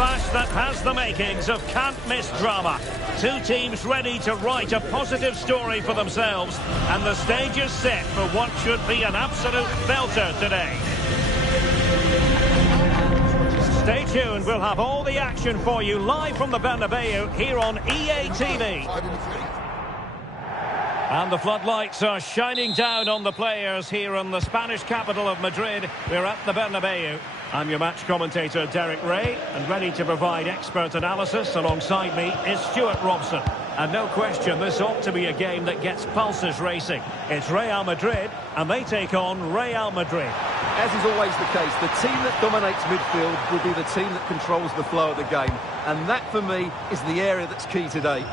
clash that has the makings of can't-miss drama. Two teams ready to write a positive story for themselves, and the stage is set for what should be an absolute belter today. Stay tuned, we'll have all the action for you live from the Bernabeu here on EA TV. And the floodlights are shining down on the players here in the Spanish capital of Madrid. We're at the Bernabeu. I'm your match commentator, Derek Ray, and ready to provide expert analysis. Alongside me is Stuart Robson. And no question, this ought to be a game that gets pulses racing. It's Real Madrid, and they take on Real Madrid. As is always the case, the team that dominates midfield will be the team that controls the flow of the game. And that, for me, is the area that's key today.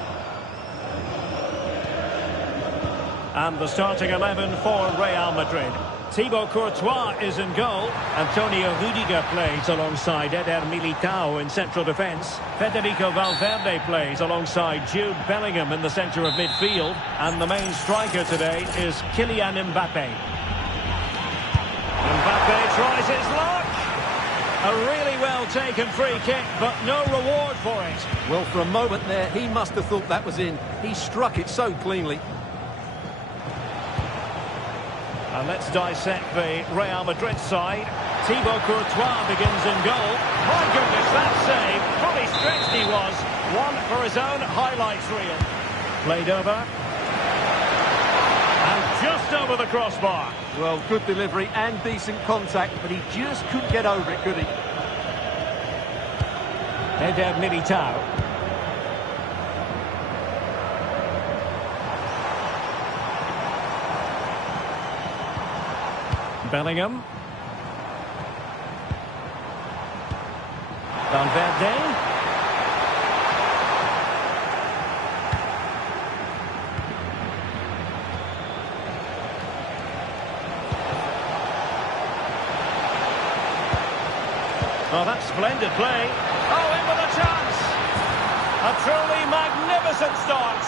And the starting 11 for Real Madrid. Thibaut Courtois is in goal. Antonio Rudiger plays alongside Eder Militao in central defence. Federico Valverde plays alongside Jude Bellingham in the centre of midfield. And the main striker today is Kylian Mbappe. Mbappe tries his luck. A really well-taken free kick, but no reward for it. Well, for a moment there, he must have thought that was in. He struck it so cleanly. And let's dissect the Real Madrid side. Thibaut Courtois begins in goal. My goodness, that save. Fully stretched he was. One for his own highlights reel. Played over. And just over the crossbar. Well, good delivery and decent contact, but he just couldn't get over it, could he? Eder Militao. Bellingham. Valverde. Oh, that's splendid play. Oh, in with a chance. A truly magnificent start.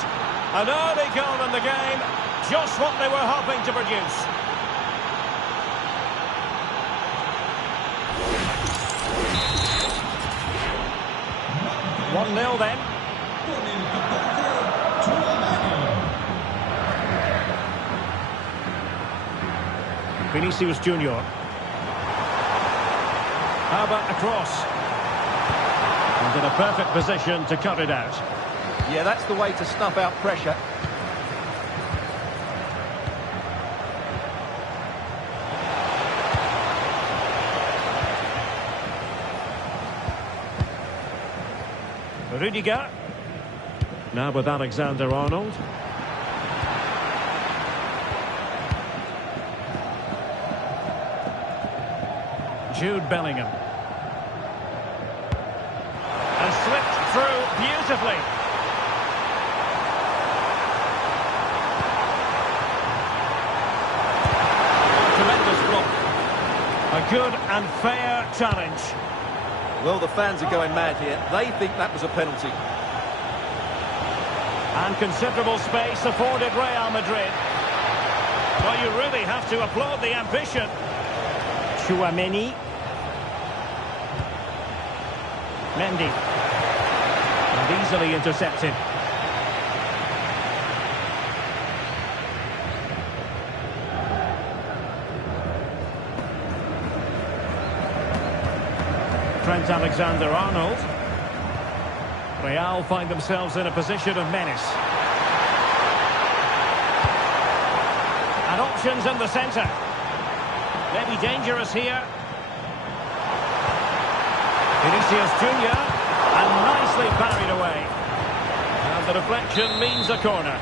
An early goal in the game. Just what they were hoping to produce. 1-0 then. Vinicius Junior. How about a cross? And in a perfect position to cut it out. Yeah, that's the way to snuff out pressure. Rudiger. Now with Alexander-Arnold. Jude Bellingham. And slipped through beautifully. Tremendous block. A good and fair challenge. Well, the fans are going mad here. They think that was a penalty. And considerable space afforded Real Madrid. Well, you really have to applaud the ambition. Tchouaméni. Mendy. And easily intercepted. Trent Alexander-Arnold. Real find themselves in a position of menace. And options in the centre. Maybe dangerous here. Vinicius Junior. And nicely parried away. And the deflection means a corner.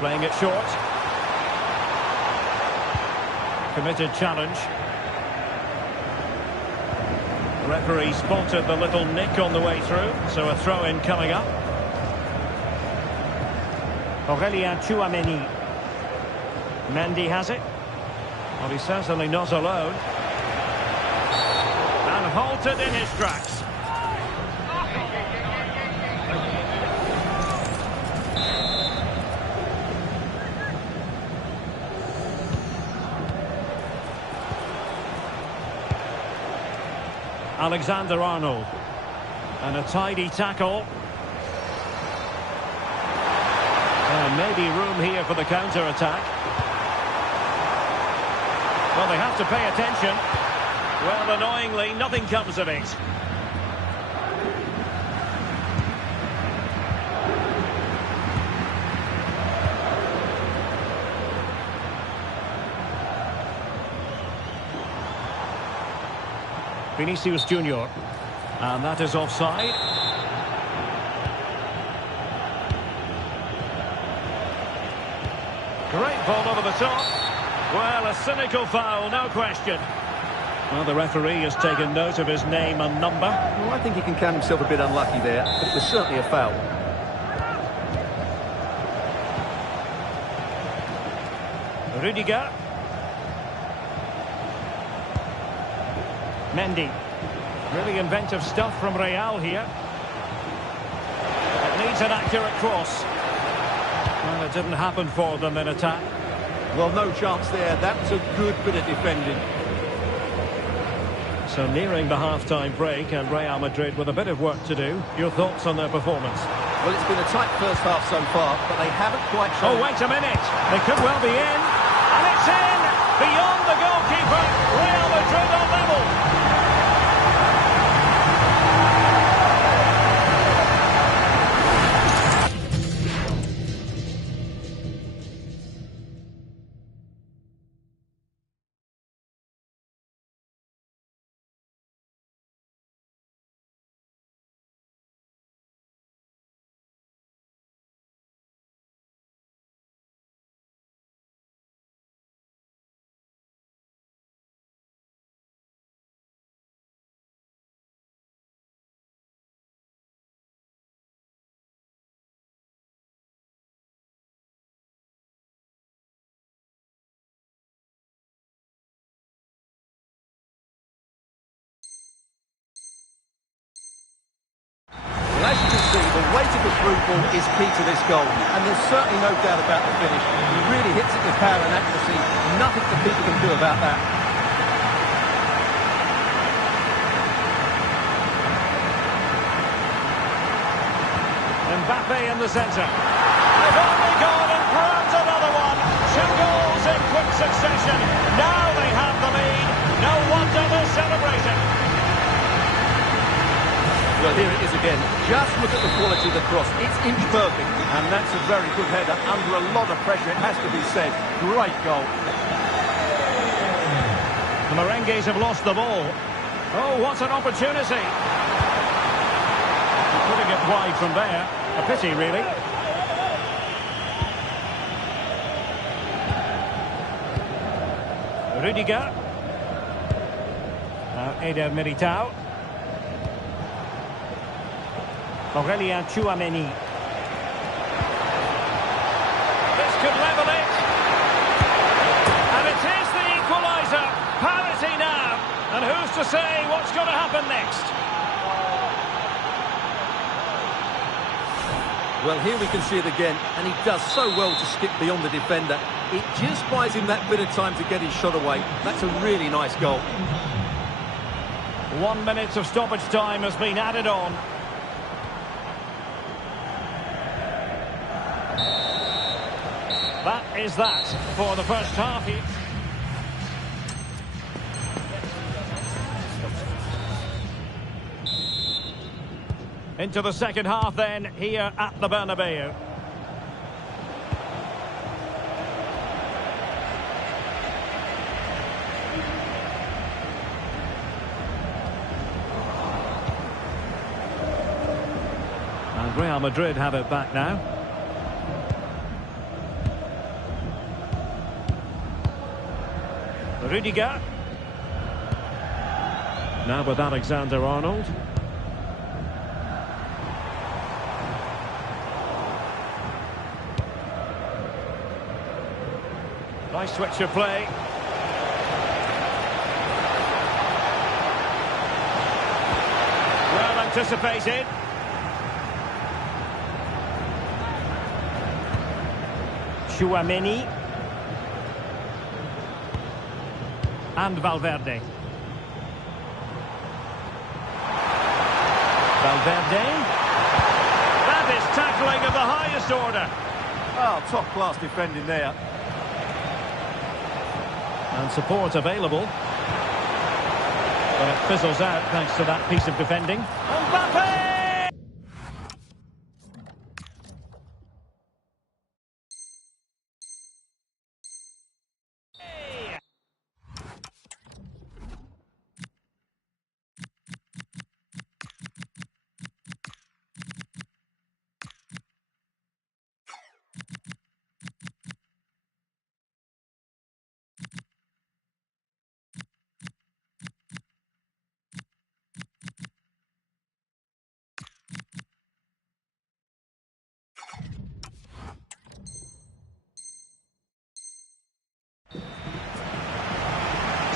Playing it short. Committed challenge. The referee spotted the little nick on the way through, so a throw-in coming up. Aurélien Tchouaméni. Mendy has it. Well, he's certainly not alone. And halted in his tracks. Alexander-Arnold. And a tidy tackle. And maybe room here for the counter-attack. Well, they have to pay attention. Well, annoyingly, nothing comes of it. Vinicius Junior. And that is offside. Great ball over the top. Well, a cynical foul, no question. Well, the referee has taken note of his name and number. Well, I think he can count himself a bit unlucky there, but it was certainly a foul. Rudiger. Mendy. Really inventive stuff from Real here. It needs an accurate cross. Well, it didn't happen for them in attack. Well, no chance there. That was a good bit of defending. So nearing the half-time break, and Real Madrid with a bit of work to do. Your thoughts on their performance? Well, it's been a tight first half so far, but they haven't quite shown... Oh, wait a minute. They could well be in. And it's in! Beyond the goalkeeper. Real Madrid on level. Well, as you can see, the weight of the through ball is key to this goal, and there's certainly no doubt about the finish. He really hits it with power and accuracy. Nothing the keeper can do about that. Mbappe in the centre. They've only gone and grabbed another one. 2 goals in quick succession. Now they have the lead. No wonder they're celebrating. Well, here it is again. Just look at the quality of the cross. It's inch perfect, and that's a very good header under a lot of pressure, it has to be said. Great goal. The Merengues have lost the ball. Oh, what an opportunity. Putting it wide from there. A pity, really. Rudiger. Now Eder Militao. Aurelien Tchouameni. This could level it. And it is the equaliser. Parity now. And who's to say what's going to happen next? Well, here we can see it again, and he does so well to skip beyond the defender. It just buys him that bit of time to get his shot away. That's a really nice goal. 1 minute of stoppage time has been added on. That is that for the first half. Into the second half then, here at the Bernabeu. And Real Madrid have it back now. Rudiger. Now with Alexander-Arnold. Nice switch of play. Well anticipated. Tchouameni. And Valverde. Valverde. That is tackling of the highest order. Oh, top-class defending there. And support available. But it fizzles out thanks to that piece of defending. Mbappe!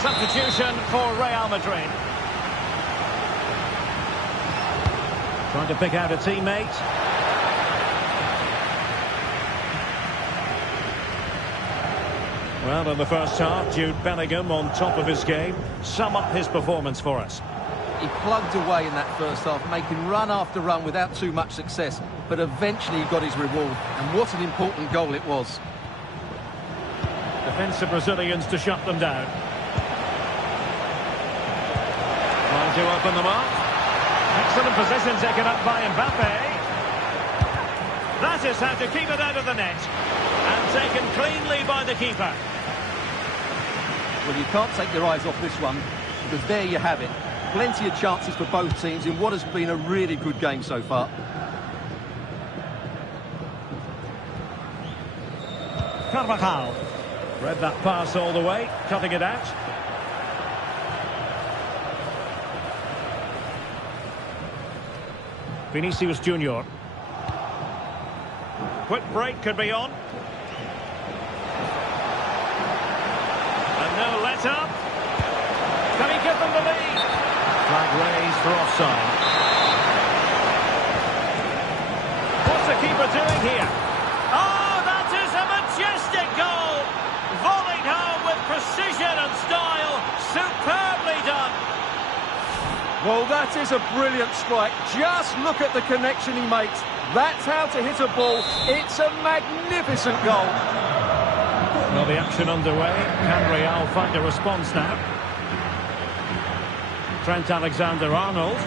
Substitution for Real Madrid. Trying to pick out a teammate. Well, in the first half, Jude Bellingham on top of his game. Sum up his performance for us. He plugged away in that first half, making run after run without too much success, but eventually he got his reward, and what an important goal it was. Defensive Brazilians to shut them down. Trying to open them up. Excellent position taken up by Mbappe. That is how to keep it out of the net. And taken cleanly by the keeper. Well, you can't take your eyes off this one, because there you have it. Plenty of chances for both teams in what has been a really good game so far. Carvajal. Read that pass all the way, cutting it out. Vinicius Junior. Quick break could be on. And no let up. Can he give them the lead? Flag raised for offside. What's the keeper doing here? Oh, that is a majestic goal! Volleyed home with precision and style. Superbly done. Well, that is a brilliant strike. Just look at the connection he makes. That's how to hit a ball. It's a magnificent goal. Well, the action underway. Can Real find a response now? Trent Alexander-Arnold.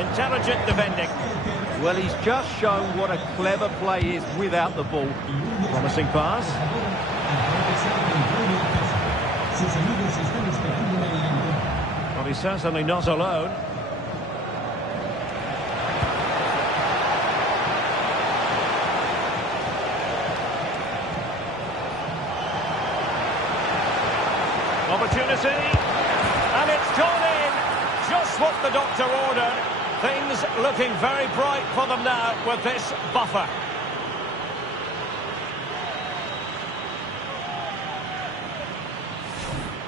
Intelligent defending. Well, he's just shown what a clever play is without the ball. Promising pass. Well, he's certainly not alone. Opportunity, and it's gone in. Just what the doctor ordered. Things looking very bright for them now with this buffer.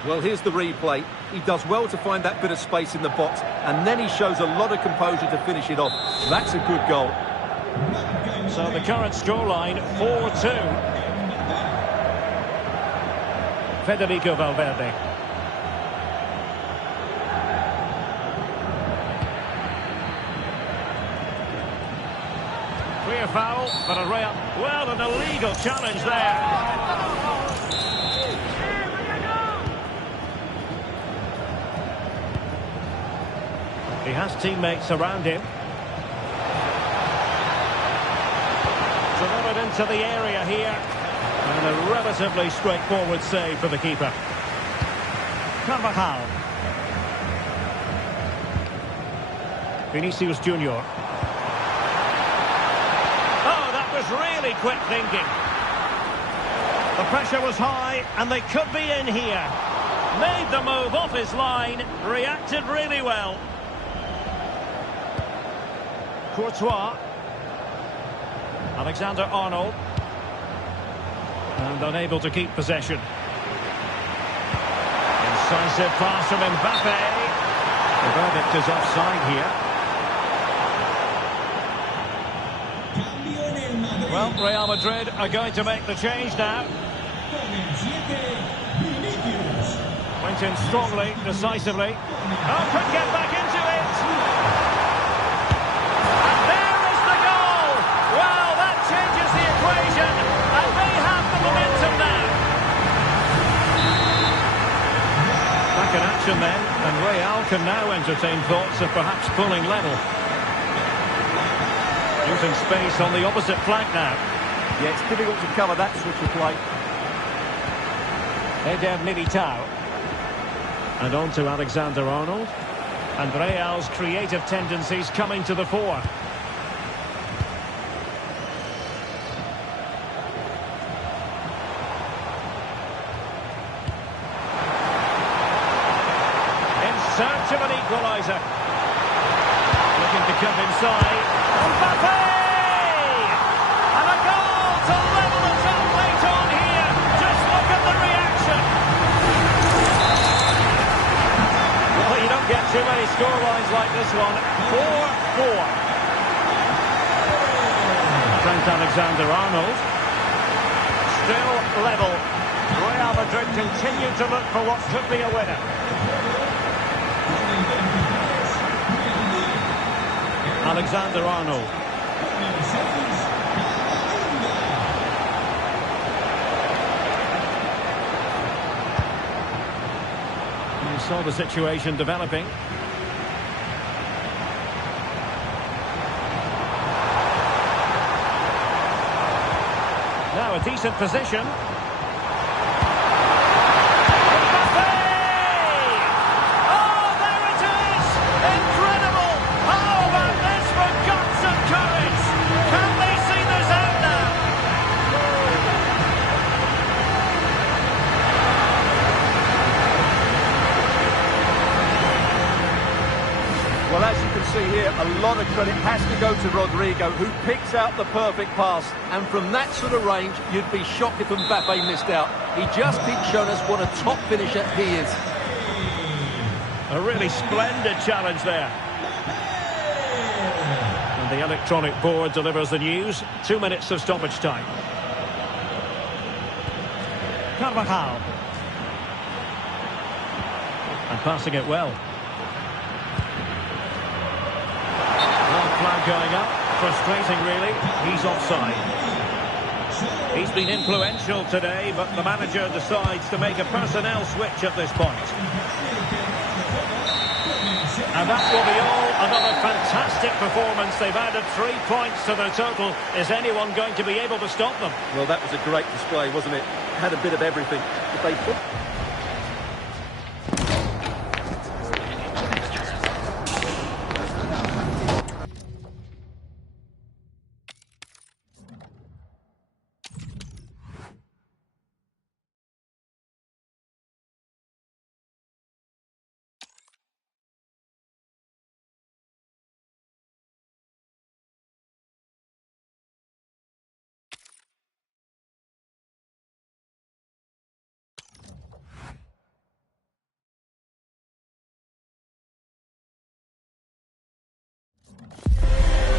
Well, here's the replay. He does well to find that bit of space in the box, and then he shows a lot of composure to finish it off. That's a good goal. So the current scoreline, 4-2. Federico Valverde. Clear foul, but a real... Well, an illegal challenge there. He has teammates around him. Delivered into the area here. And a relatively straightforward save for the keeper. Carvajal. Vinicius Junior. Oh, that was really quick thinking. The pressure was high, and they could be in here. Made the move off his line. Reacted really well. Courtois. Alexander-Arnold. And unable to keep possession. Incisive pass from Mbappe. The verdict is offside here. Well, Real Madrid are going to make the change now. Went in strongly, decisively. Oh, could get back into it. And there is the goal. Well, that changes the equation. And they have the momentum now. Back in action then. And Real can now entertain thoughts of perhaps pulling level. Using space on the opposite flank now. Yeah, it's difficult to cover that switch of play. Eder Militao. And on to Alexander-Arnold. And Real's creative tendencies coming to the fore. In search of an equaliser. Looking to come inside. Mbappe! And a goal to level it up late on here. Just look at the reaction. Well, you don't get too many scorelines like this one. 4-4. Trent Alexander-Arnold. Still level. Real Madrid continue to look for what could be a winner. Alexander-Arnold. You saw the situation developing. Now a decent position. Mbappe! Oh, there it is! Incredible! How about this for guts and courage? Can they see this out now? Well, as you can see here, a lot of credit has to go to Rodrigo, who picks out the perfect pass. And from that sort of range, you'd be shocked if Mbappe missed out. He just keeps showing us what a top finisher he is. A really splendid challenge there. And the electronic board delivers the news. 2 minutes of stoppage time. Carvajal. And passing it well. Flag going up, frustrating really, he's offside. He's been influential today, but the manager decides to make a personnel switch at this point. And that will be all. Another fantastic performance. They've added 3 points to their total. Is anyone going to be able to stop them? Well, that was a great display, wasn't it? Had a bit of everything. If they put...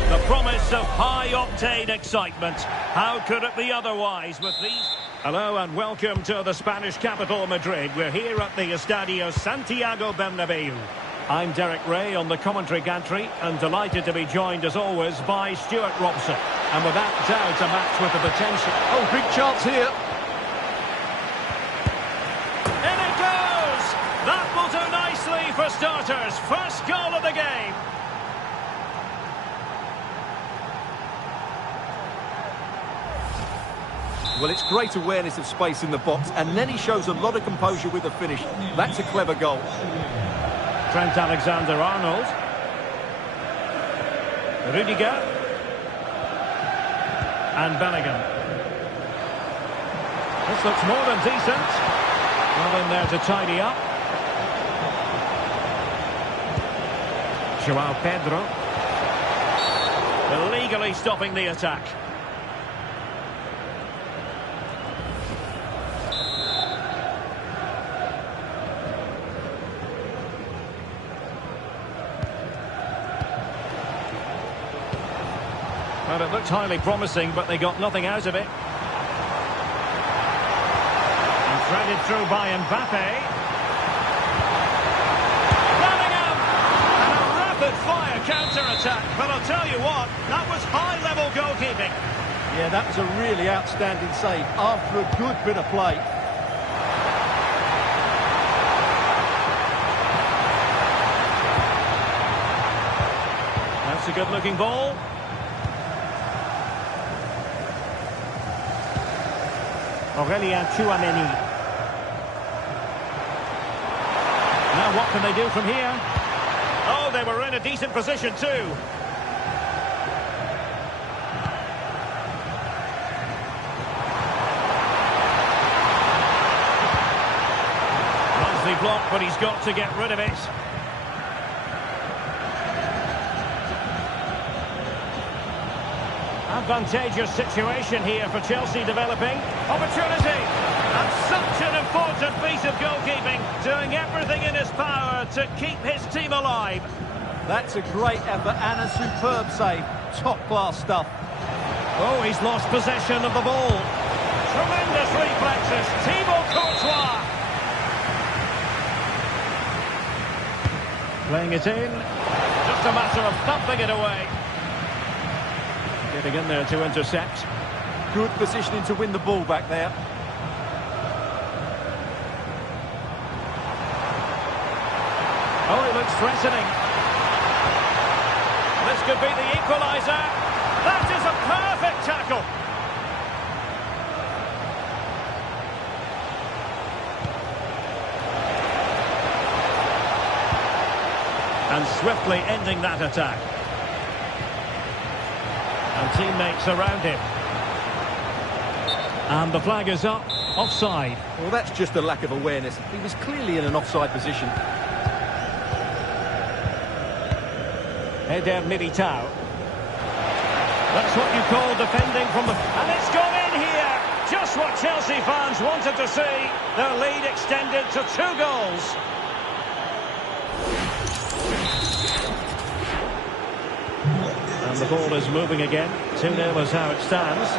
The promise of high-octane excitement. How could it be otherwise with these... Hello and welcome to the Spanish capital, Madrid. We're here at the Estadio Santiago Bernabeu. I'm Derek Ray on the commentary gantry and delighted to be joined, as always, by Stuart Robson. And without doubt, a match with the potential... Oh, big chance here. In it goes! That will do nicely for starters. First goal of the game. Well, it's great awareness of space in the box, and then he shows a lot of composure with the finish. That's a clever goal. Trent Alexander-Arnold. Rudiger. And Bellingham. This looks more than decent. Well in there to tidy up. Joao Pedro. Illegally stopping the attack. Well, it looked highly promising, but they got nothing out of it. And threaded through by Mbappe. counter-attack, but I'll tell you what, that was high-level goalkeeping. Yeah, that was a really outstanding save after a good bit of play. That's a good-looking ball. Aurelien Tchouameni. Now what can they do from here? Oh, they were in a decent position too. Nicely blocked, but he's got to get rid of it. Advantageous situation here for Chelsea developing. Opportunity! And such an important piece of goalkeeping, doing everything in his power to keep his team alive. That's a great effort and a superb save. Top-class stuff. Oh, he's lost possession of the ball. Tremendous reflexes. Thibaut Courtois. Playing it in. Just a matter of thumping it away. Getting in there to intercept. Good positioning to win the ball back there. Oh, it looks threatening. This could be the equaliser. That is a perfect tackle. And swiftly ending that attack. And teammates around him. And the flag is up. Offside. Well, that's just a lack of awareness. He was clearly in an offside position. Eder Militao. That's what you call defending from the... And it's gone in here! Just what Chelsea fans wanted to see. Their lead extended to 2 goals. And the ball is moving again. 2-0 is how it stands.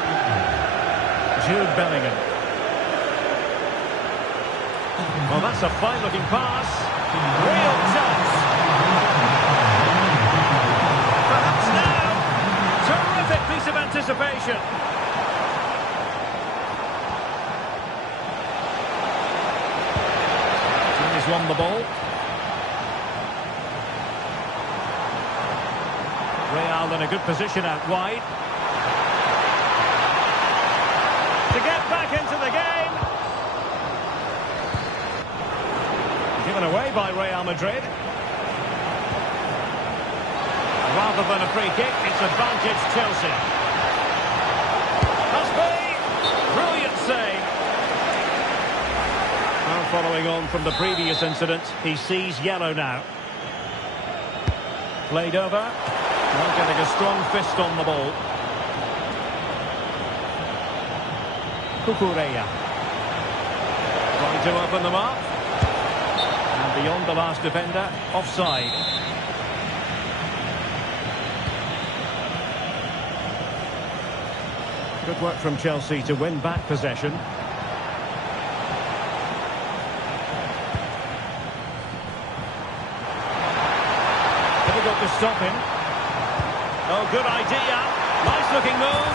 Jude Bellingham. Well, that's a fine-looking pass. Real chance. Perhaps now. Terrific piece of anticipation. He's won the ball. Real in a good position out wide. To get back into the game. Given away by Real Madrid. Rather than a free kick, it's advantage Chelsea. Must be. Brilliant save. Well, following on from the previous incident, he sees yellow now. Played over. Well, getting a strong fist on the ball. Cucurella. Trying to open them up. And beyond the last defender, offside. Good work from Chelsea to win back possession. Difficult to stop him. Oh, good idea. Nice looking move.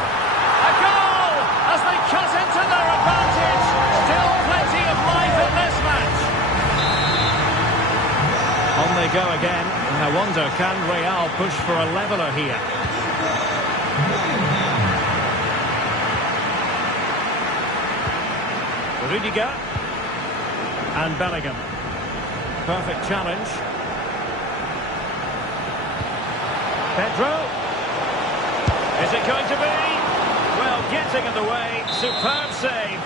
A goal as they cut into their advantage. Still plenty of life in this match. On they go again. I wonder, can Real push for a leveller here? Rudiger. And Bellingham. Perfect challenge. Pedro. Is it going to be? Well, getting in the way. Superb save.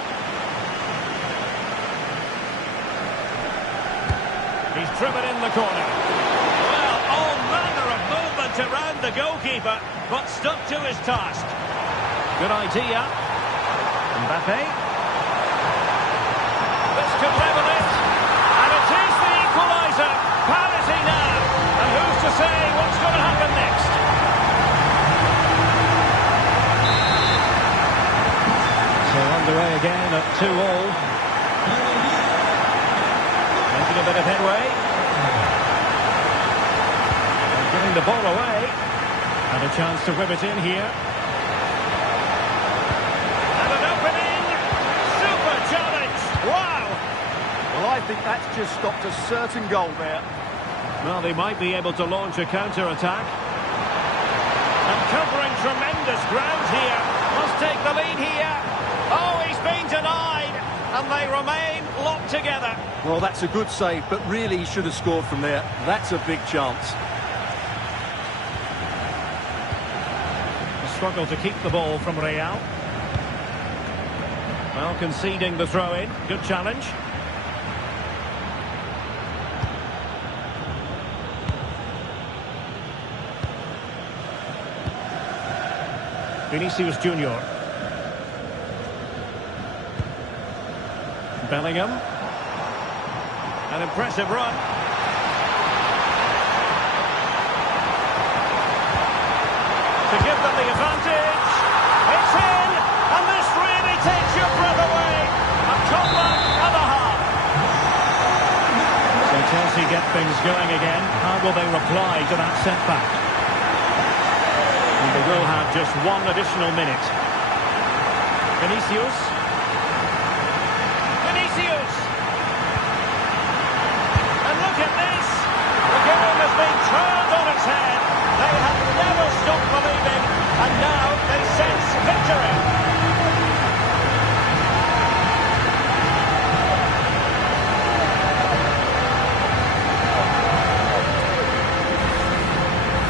He's driven in the corner. Well, all manner of movement around the goalkeeper, but stuck to his task. Good idea. Mbappe. This could level it. And it is the equaliser. Parity now. And who's to say what's going to happen next? So underway again at 2-all. Making a bit of headway. And giving the ball away. And a chance to whip it in here. And an opening. Super challenge. Wow. Well, I think that's just stopped a certain goal there. Well, they might be able to launch a counter-attack. And covering tremendous ground here. Must take the lead here. Oh, he's been denied. And they remain locked together. Well, that's a good save, but really he should have scored from there. That's a big chance. A struggle to keep the ball from Real. Well, conceding the throw-in. Good challenge. Vinicius Junior. Bellingham. An impressive run. To give them the advantage. It's in! And this really takes your breath away. A comeback and a half. So Chelsea get things going again. How will they reply to that setback? And they will have just one additional minute. Vinicius. Vinicius! And look at this! The game has been turned on its head. They have never stopped believing, and now they sense victory.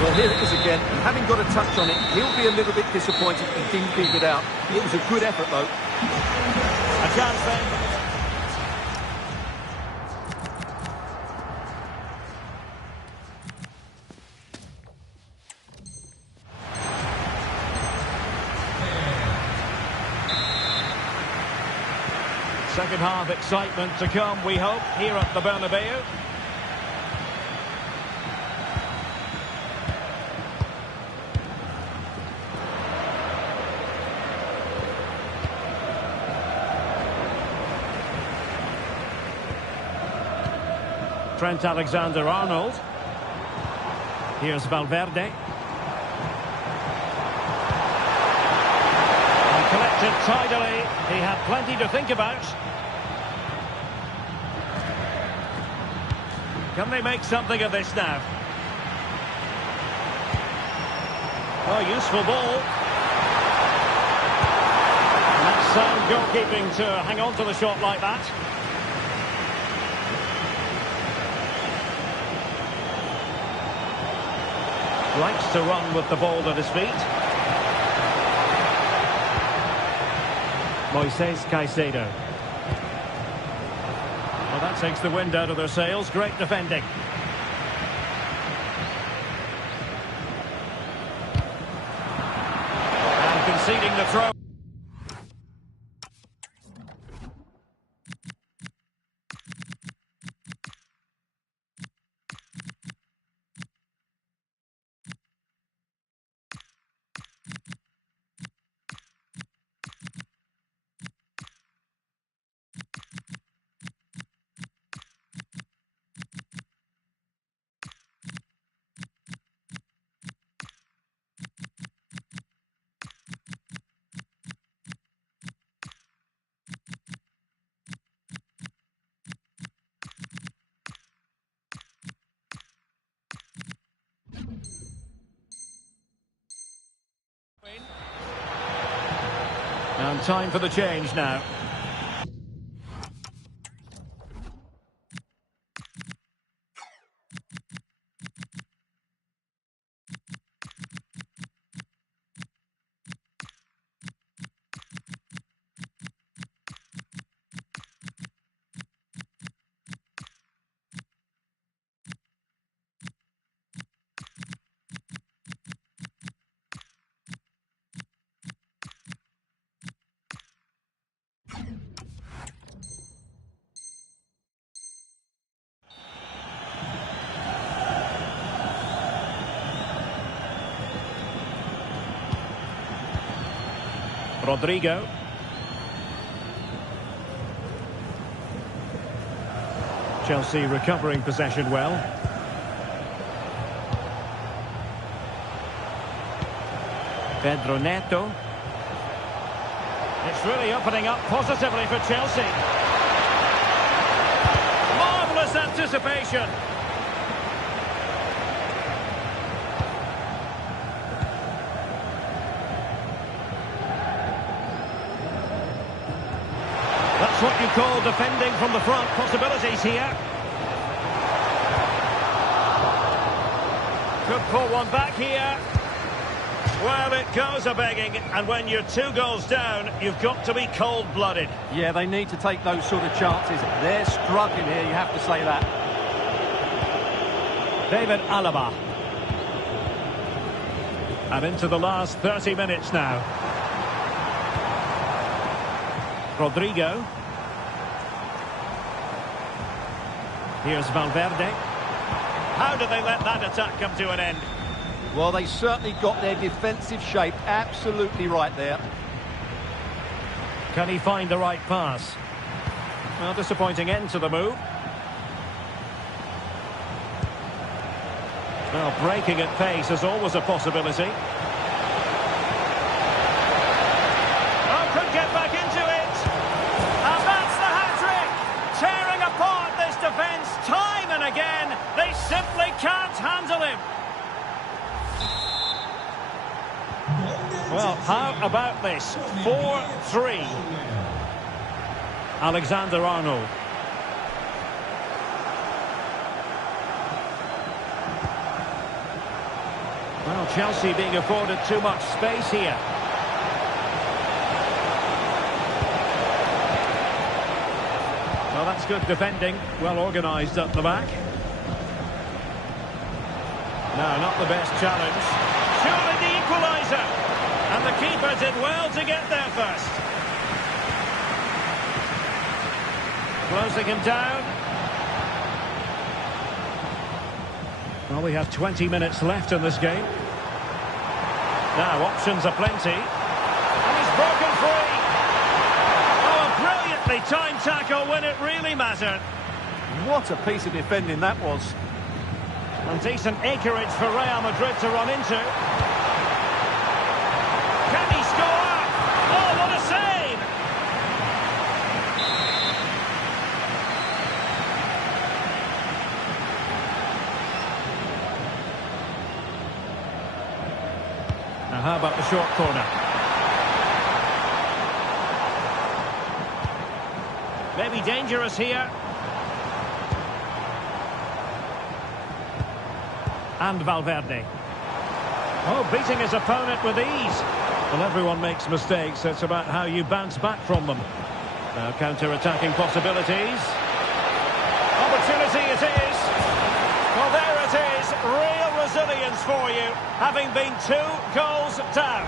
Well, here it is again, and having got a touch on it, he'll be a little bit disappointed he didn't keep it out. It was a good effort, though. A chance then. Second half excitement to come, we hope, here at the Bernabeu. Trent Alexander-Arnold. Here's Valverde. And collected tidily. He had plenty to think about. Can they make something of this now? Oh, useful ball. And that's sound goalkeeping to hang on to the shot like that. Likes to run with the ball at his feet. Moises Caicedo. Well, that takes the wind out of their sails. Great defending. And conceding the throw. And time for the change now. Rodrigo. Chelsea recovering possession well. Pedro Neto. It's really opening up positively for Chelsea. Marvellous anticipation. That's what you call defending from the front. Possibilities here. Could pull one back here. Well, it goes a-begging, and when you're 2 goals down, you've got to be cold-blooded. Yeah, they need to take those sort of chances. They're struggling here, you have to say that. David Alaba. And into the last 30 minutes now. Rodrigo. Here's Valverde. How do they let that attack come to an end? Well, they certainly got their defensive shape absolutely right there. Can he find the right pass? Well, disappointing end to the move. Well, breaking at pace is always a possibility. Oh, could get back into it. And that's the hat-trick. Tearing apart this defence time and again. They simply can't handle him. Well, how about this? 4-3. Alexander-Arnold. Well, Chelsea being afforded too much space here. Well, that's good defending. Well organised at the back. No, not the best challenge. Surely the equaliser. And the keeper did well to get there first. Closing him down. Well, we have 20 minutes left in this game. Now, options are plenty. And he's broken free. Oh, a brilliantly timed tackle when it really mattered. What a piece of defending that was. And decent acreage for Real Madrid to run into. Can he score? Oh, what a save! Now, how about the short corner? Maybe dangerous here. And Valverde. Oh, beating his opponent with ease. Well, everyone makes mistakes. It's about how you bounce back from them. Now, counter-attacking possibilities. Opportunity it is. Well, there it is. Real resilience for you, having been 2 goals down.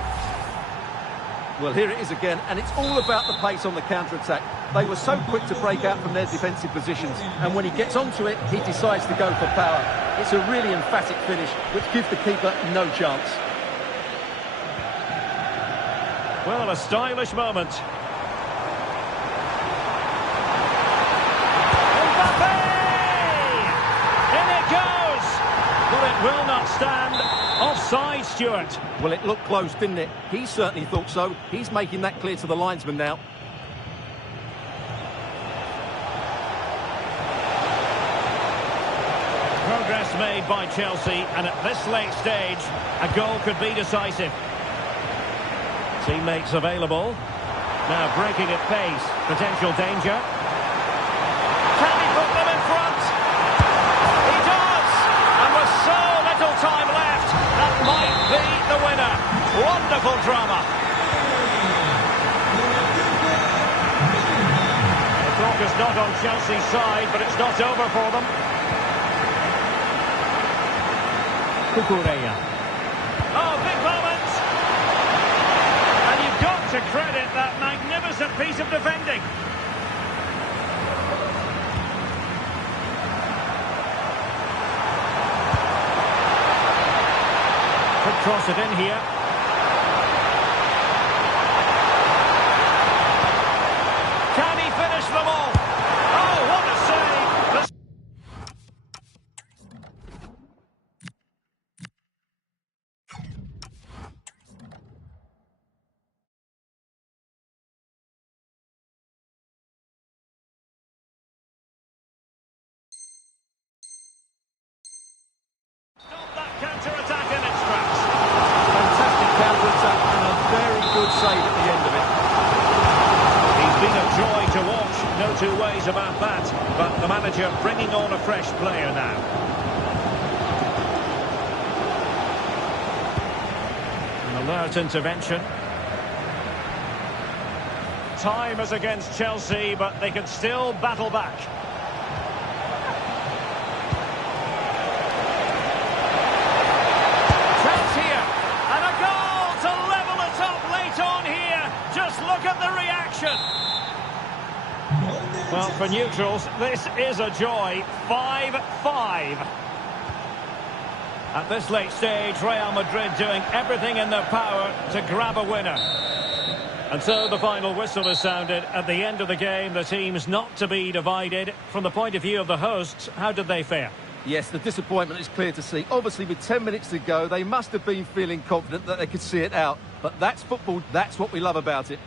Well, here it is again, and it's all about the pace on the counter-attack. They were so quick to break out from their defensive positions, and when he gets onto it, he decides to go for power. It's a really emphatic finish, which gives the keeper no chance. Well, a stylish moment. Mbappe! In it goes! Well, it will not stand. Offside, Stuart. Well, it looked close, didn't it? He certainly thought so. He's making that clear to the linesman now. Progress made by Chelsea, and at this late stage, a goal could be decisive. Teammates available. Now breaking at pace. Potential danger. Can he put them in front? He does! And with so little time left, that might be the winner. Wonderful drama. The clock is not on Chelsea's side, but it's not over for them. Cucurella. Oh, big moment! And you've got to credit that magnificent piece of defending. Could cross it in here. Can he finish them all? Oh, what a save! good save at the end of it. He's been a joy to watch, no two ways about that. But the manager bringing on a fresh player now. An alert intervention. Time is against Chelsea, but they can still battle back. Chance here, and a goal to level it up late on here. Just look at the reaction. Well, for neutrals, this is a joy. 5-5. At this late stage, Real Madrid doing everything in their power to grab a winner. And so the final whistle is sounded. At the end of the game, the team's not to be divided. From the point of view of the hosts, how did they fare? Yes, the disappointment is clear to see. Obviously, with 10 minutes to go, they must have been feeling confident that they could see it out. But that's football. That's what we love about it.